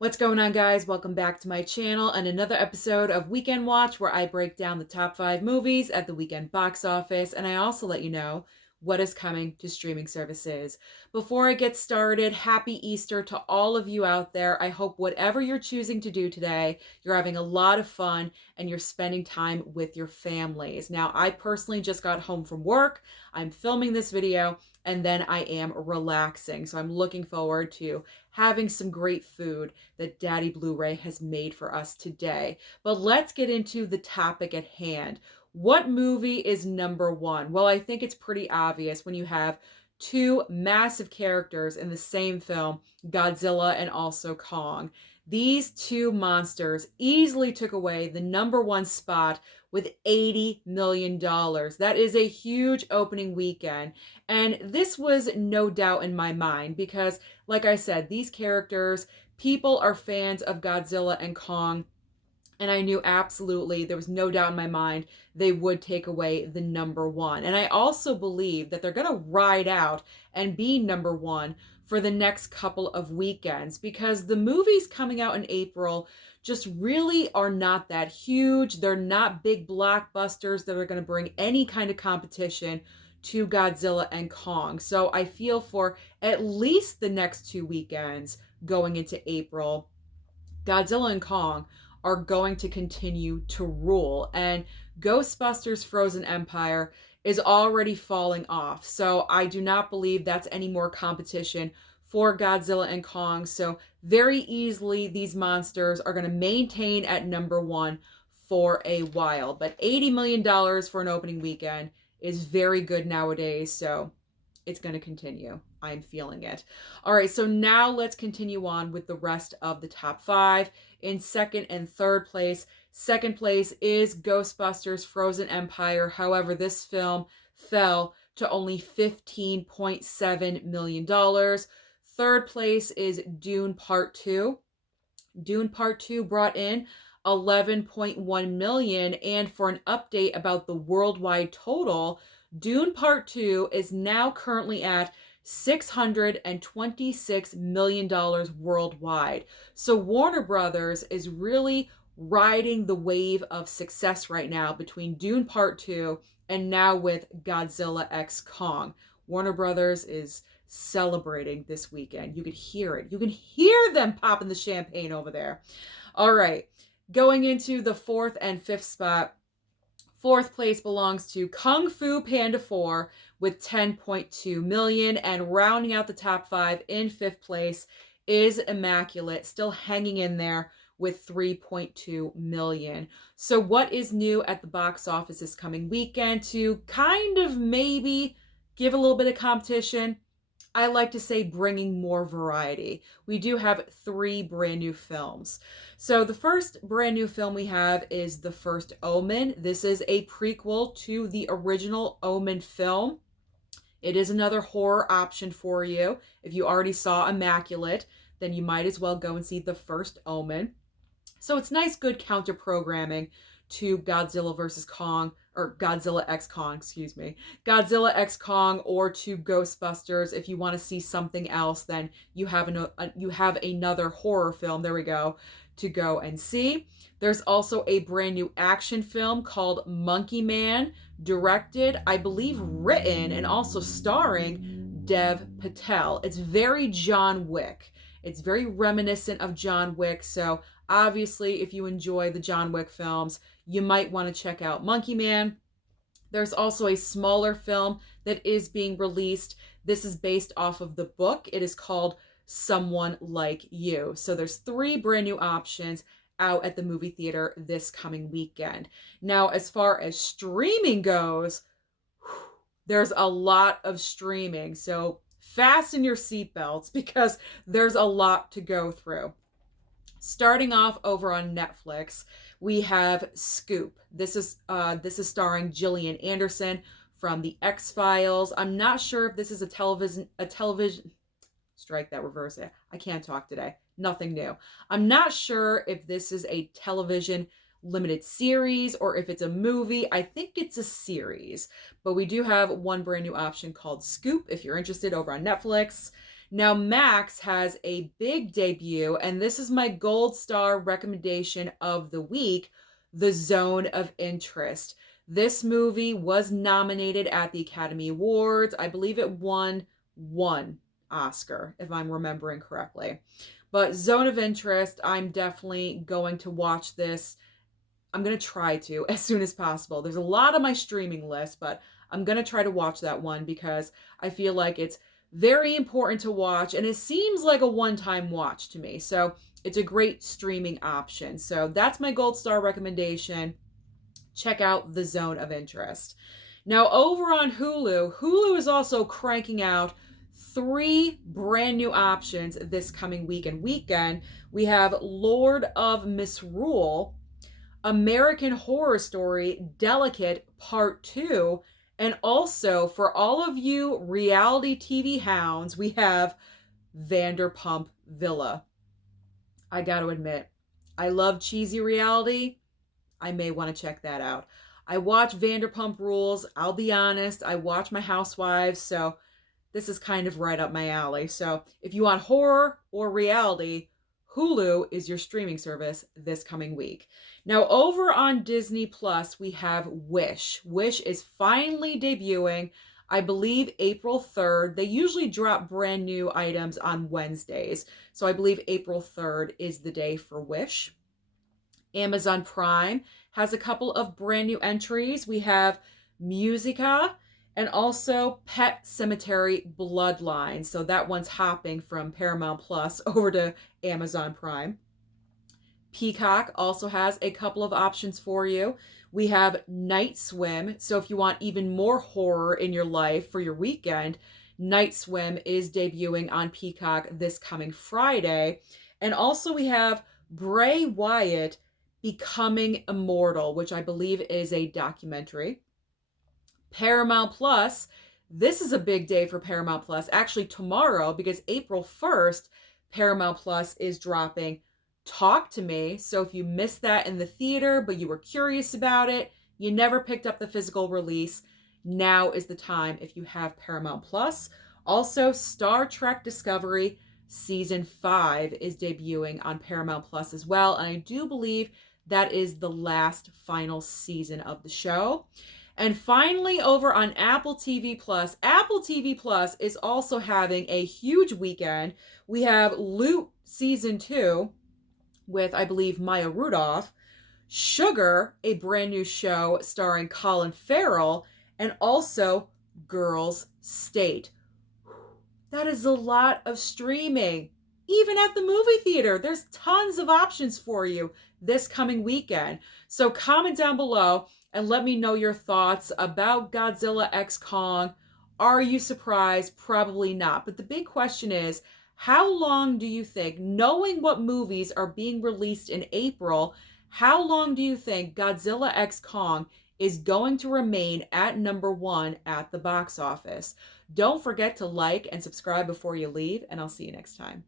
What's going on, guys? Welcome back to my channel and another episode of Weekend Watch, where I break down the top 5 movies at the weekend box office, and I also let you know what is coming to streaming services. Before I get started, happy Easter to all of you out there. I hope whatever you're choosing to do today, you're having a lot of fun and you're spending time with your families. Now, I personally just got home from work. I'm filming this video and then I am relaxing. So I'm looking forward to having some great food that Daddy Blu-ray has made for us today. But let's get into the topic at hand. What movie is number one? Well, I think it's pretty obvious when you have two massive characters in the same film, Godzilla and also Kong. These two monsters easily took away the number one spot with $80 million. That is a huge opening weekend. And this was no doubt in my mind because, like I said, these characters, people are fans of Godzilla and Kong. And I knew absolutely, there was no doubt in my mind, they would take away the number one. And I also believe that they're going to ride out and be number one for the next couple of weekends because the movies coming out in April just really are not that huge. They're not big blockbusters that are going to bring any kind of competition to Godzilla and Kong. So I feel for at least the next 2 weekends going into April, Godzilla and Kong are going to continue to rule. And Ghostbusters Frozen Empire is already falling off. So I do not believe that's any more competition for Godzilla and Kong. So very easily, these monsters are going to maintain at number one for a while. But $80 million for an opening weekend is very good nowadays. So it's going to continue. I'm feeling it. All right, so now let's continue on with the rest of the top 5. In second and third place, second place is Ghostbusters Frozen Empire. However, this film fell to only $15.7 million. Third place is Dune Part 2. Dune Part 2 brought in 11.1 million, and for an update about the worldwide total, Dune Part 2 is now currently at $626 million worldwide. So Warner Brothers is really riding the wave of success right now between Dune Part 2 and now with Godzilla X Kong. Warner Brothers is celebrating this weekend. You could hear it. You can hear them popping the champagne over there. All right. Going into the fourth and fifth spot, fourth place belongs to Kung Fu Panda 4 with 10.2 million. And rounding out the top 5 in fifth place is Immaculate, still hanging in there with 3.2 million. So what is new at the box office this coming weekend to kind of maybe give a little bit of competition? I like to say bringing more variety. We do have 3 brand new films. So the first brand new film we have is The First Omen. This is a prequel to the original Omen film. It is another horror option for you. If you already saw Immaculate, then you might as well go and see The First Omen. So it's nice, good counter programming to Godzilla vs. Kong, or Godzilla X Kong, excuse me. Godzilla X Kong, or to Ghostbusters. If you want to see something else, then you have another horror film, there we go, to go and see. There's also a brand new action film called Monkey Man, directed, I believe written, and also starring Dev Patel. It's very John Wick. It's very reminiscent of John Wick, so obviously if you enjoy the John Wick films, you might want to check out Monkey Man. There's also a smaller film that is being released. This is based off of the book. It is called Someone Like You. So there's 3 brand new options out at the movie theater this coming weekend. Now, as far as streaming goes, there's a lot of streaming. So fasten your seatbelts because there's a lot to go through. Starting off over on Netflix, we have Scoop. This is starring Gillian Anderson from The X-Files. I'm not sure if this is a television, strike that, reverse it. I can't talk today. Nothing new. I'm not sure if this is a television limited series or if it's a movie. I think it's a series, but we do have one brand new option called Scoop if you're interested over on Netflix. Now, Max has a big debut, and this is my gold star recommendation of the week, The Zone of Interest. This movie was nominated at the Academy Awards. I believe it won one Oscar, if I'm remembering correctly. But Zone of Interest, I'm definitely going to watch this. I'm going to try to as soon as possible. There's a lot on my streaming list, but I'm going to try to watch that one because I feel like it's very important to watch and it seems like a one-time watch to me. So it's a great streaming option. So that's my gold star recommendation. Check out The Zone of Interest. Now, over on Hulu, Hulu is also cranking out 3 brand new options this coming week and weekend. We have Lord of Misrule, American Horror Story Delicate Part 2, and also for all of you reality TV hounds, we have Vanderpump Villa. I got to admit, I love cheesy reality. I may want to check that out. I watch Vanderpump Rules. I'll be honest, I watch my Housewives, so this is kind of right up my alley. So if you want horror or reality, Hulu is your streaming service this coming week. Now, over on Disney Plus, we have Wish. Wish is finally debuting, I believe, April 3rd. They usually drop brand new items on Wednesdays. So I believe April 3rd is the day for Wish. Amazon Prime has a couple of brand new entries. We have Musica and also Pet Cemetery Bloodline. So that one's hopping from Paramount Plus over to Amazon Prime. Peacock also has a couple of options for you. We have Night Swim. So if you want even more horror in your life for your weekend, Night Swim is debuting on Peacock this coming Friday. And also we have Bray Wyatt Becoming Immortal, which I believe is a documentary. Paramount Plus, this is a big day for Paramount Plus. Actually, tomorrow, because April 1st, Paramount Plus is dropping Talk to Me. So if you missed that in the theater, but you were curious about it, you never picked up the physical release, now is the time if you have Paramount Plus. Also, Star Trek Discovery Season 5 is debuting on Paramount Plus as well. And I do believe that is the last final season of the show. And finally, over on Apple TV Plus, Apple TV Plus is also having a huge weekend. We have Loot Season 2 with, I believe, Maya Rudolph, Sugar, a brand new show starring Colin Farrell, and also Girls State. That is a lot of streaming. Even at the movie theater, there's tons of options for you this coming weekend. So comment down below and let me know your thoughts about Godzilla X Kong. Are you surprised? Probably not. But the big question is, how long do you think, knowing what movies are being released in April, how long do you think Godzilla X Kong is going to remain at #1 at the box office? Don't forget to like and subscribe before you leave, and I'll see you next time.